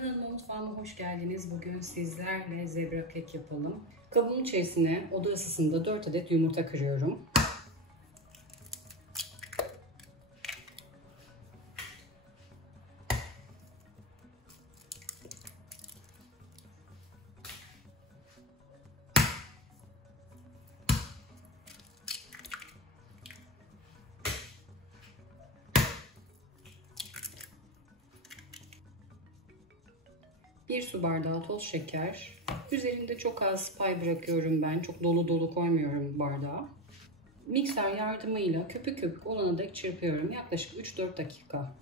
Kanalıma, mutfağıma hoş geldiniz. Bugün sizlerle zebra kek yapalım. Kabın içerisine oda ısısında 4 adet yumurta kırıyorum. Bir su bardağı toz şeker. Üzerinde çok az pay bırakıyorum ben. Çok dolu dolu koymuyorum bardağa. Mikser yardımıyla köpük köpük olana dek çırpıyorum. Yaklaşık 3-4 dakika.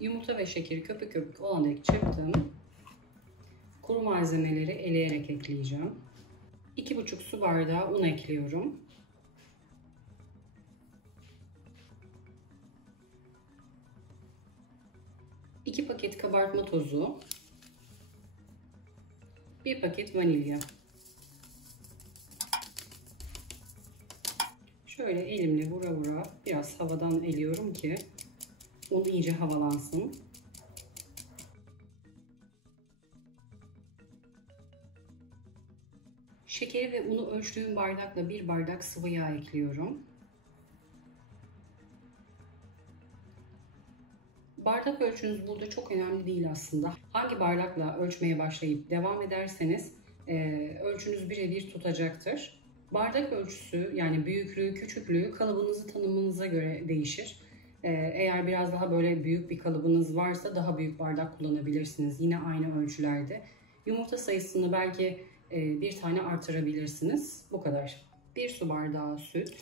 Yumurta ve şekeri köpük köpük olana dek çırptım. Kuru malzemeleri eleyerek ekleyeceğim. 2,5 su bardağı un ekliyorum. İki paket kabartma tozu. 1 paket vanilya. Şöyle elimle vura vura biraz havadan eliyorum ki un iyice havalansın. Şekeri ve unu ölçtüğüm bardakla 1 bardak sıvı yağ ekliyorum. Bardak ölçünüz burada çok önemli değil aslında. Hangi bardakla ölçmeye başlayıp devam ederseniz ölçünüz birebir tutacaktır. Bardak ölçüsü, yani büyüklüğü, küçüklüğü kalıbınızı tanımınıza göre değişir. Eğer biraz daha böyle büyük bir kalıbınız varsa daha büyük bardak kullanabilirsiniz. Yine aynı ölçülerde. Yumurta sayısını belki bir tane artırabilirsiniz. Bu kadar. 1 su bardağı süt.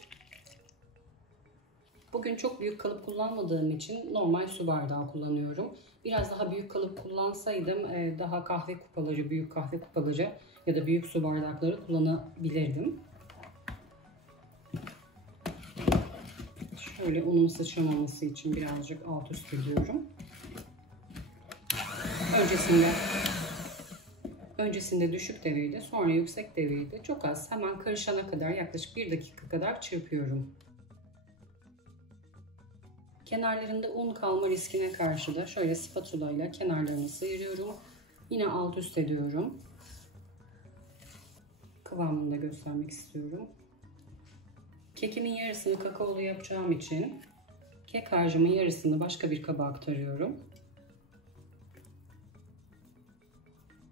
Bugün çok büyük kalıp kullanmadığım için normal su bardağı kullanıyorum. Biraz daha büyük kalıp kullansaydım daha kahve kupaları, büyük kahve kupaları ya da büyük su bardakları kullanabilirdim. Şöyle unun sıçramaması için birazcık alt üst ediyorum. Öncesinde düşük devirde, sonra yüksek devirde çok az, hemen karışana kadar yaklaşık 1 dakika kadar çırpıyorum. Kenarlarında un kalma riskine karşı da şöyle spatula ile kenarlarını sıyırıyorum. Yine alt üst ediyorum. Kıvamını da göstermek istiyorum. Kekimin yarısını kakaolu yapacağım için kek harcımın yarısını başka bir kaba aktarıyorum.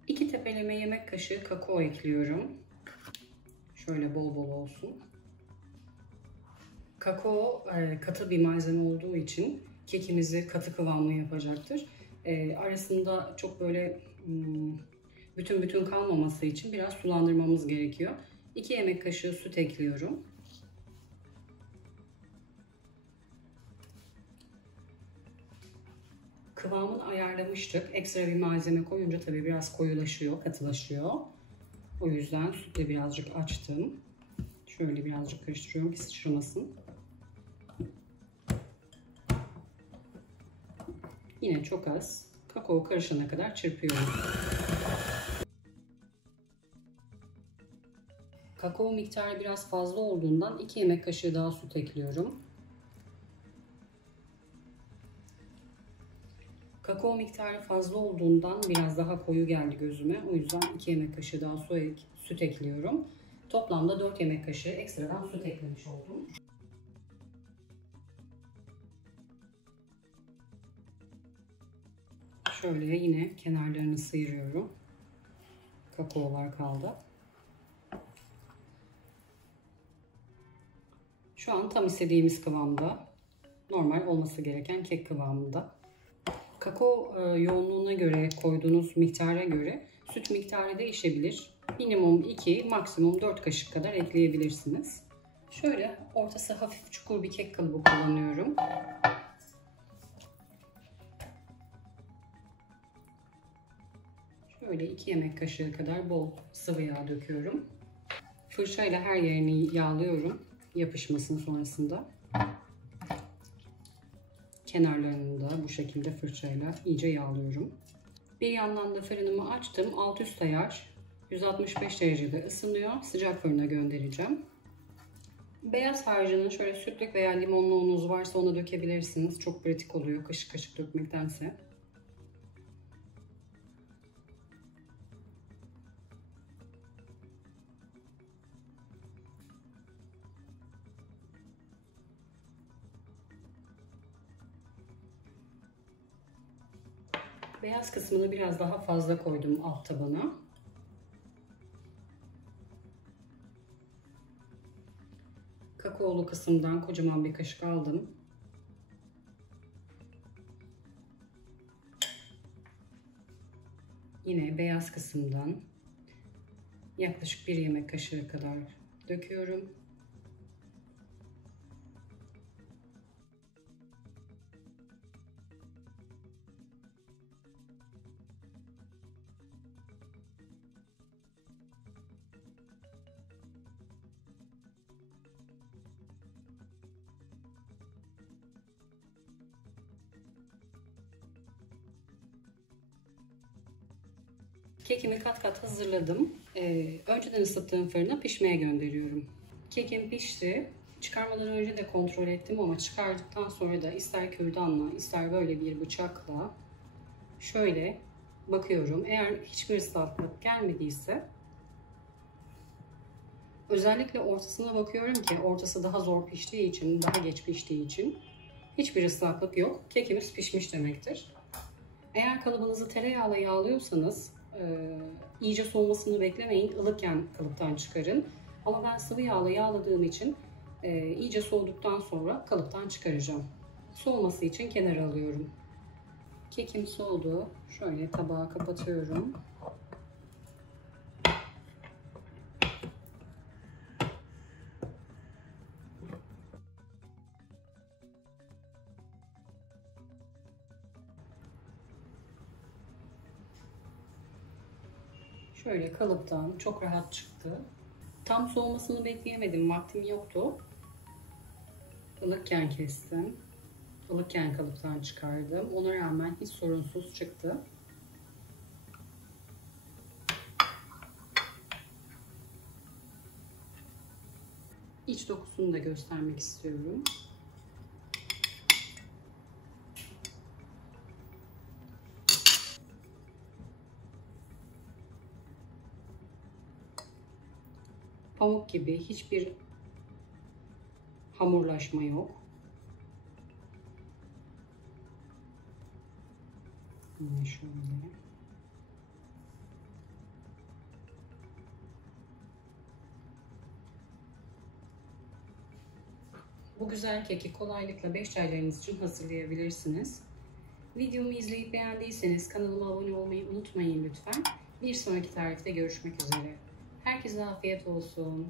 2 tepeleme yemek kaşığı kakao ekliyorum. Şöyle bol bol olsun. Kakao katı bir malzeme olduğu için kekimizi katı kıvamlı yapacaktır. Arasında çok böyle bütün kalmaması için biraz sulandırmamız gerekiyor. 2 yemek kaşığı süt ekliyorum. Kıvamını ayarlamıştık. Ekstra bir malzeme koyunca tabii biraz koyulaşıyor, katılaşıyor. O yüzden sütle birazcık açtım. Şöyle birazcık karıştırıyorum ki sıçramasın. Yine çok az. Kakao karışana kadar çırpıyorum. Kakao miktarı biraz fazla olduğundan 2 yemek kaşığı daha süt ekliyorum. Kakao miktarı fazla olduğundan biraz daha koyu geldi gözüme. O yüzden 2 yemek kaşığı daha süt ekliyorum. Toplamda 4 yemek kaşığı ekstradan süt eklemiş oldum. Şöyle yine kenarlarını sıyırıyorum. Kakaolar kaldı. Şu an tam istediğimiz kıvamda. Normal olması gereken kek kıvamında. Kakao yoğunluğuna göre, koyduğunuz miktara göre süt miktarı değişebilir. Minimum 2, maksimum 4 kaşık kadar ekleyebilirsiniz. Şöyle ortası hafif çukur bir kek kalıbı kullanıyorum. Şöyle 2 yemek kaşığı kadar bol sıvı yağ döküyorum. Fırçayla her yerini yağlıyorum yapışmasın sonrasında. Kenarlarını da bu şekilde fırçayla iyice yağlıyorum. Bir yandan da fırınımı açtım. Alt üst ayar 165 derecede ısınıyor. Sıcak fırına göndereceğim. Beyaz harcını şöyle sütlük veya limonlu ununuz varsa ona dökebilirsiniz. Çok pratik oluyor kaşık kaşık dökmektense. Beyaz kısmını biraz daha fazla koydum alt tabana. Kakaolu kısımdan kocaman bir kaşık aldım. Yine beyaz kısımdan yaklaşık 1 yemek kaşığı kadar döküyorum. Kekimi kat kat hazırladım. Önceden ısıttığım fırına pişmeye gönderiyorum. Kekim pişti. Çıkarmadan önce de kontrol ettim ama çıkardıktan sonra da ister kürdanla ister böyle bir bıçakla şöyle bakıyorum. Eğer hiçbir ıslaklık gelmediyse, özellikle ortasına bakıyorum ki ortası daha zor piştiği için, daha geç piştiği için hiçbir ıslaklık yok. Kekimiz pişmiş demektir. Eğer kalıbınızı tereyağla yağlıyorsanız iyice soğumasını beklemeyin. Ilıkken kalıptan çıkarın. Ama ben sıvı yağla yağladığım için iyice soğuduktan sonra kalıptan çıkaracağım. Soğuması için kenara alıyorum. Kekim soğudu. Şöyle tabağa kapatıyorum. Şöyle kalıptan çok rahat çıktı. Tam soğumasını bekleyemedim. Vaktim yoktu. Ilıkken kestim. Ilıkken kalıptan çıkardım. Ona rağmen hiç sorunsuz çıktı. İç dokusunu da göstermek istiyorum. Pamuk gibi, hiçbir hamurlaşma yok. Yine şöyle. Bu güzel keki kolaylıkla 5 çaylarınız için hazırlayabilirsiniz. Videomu izleyip beğendiyseniz kanalıma abone olmayı unutmayın lütfen. Bir sonraki tarifte görüşmek üzere. Herkese afiyet olsun.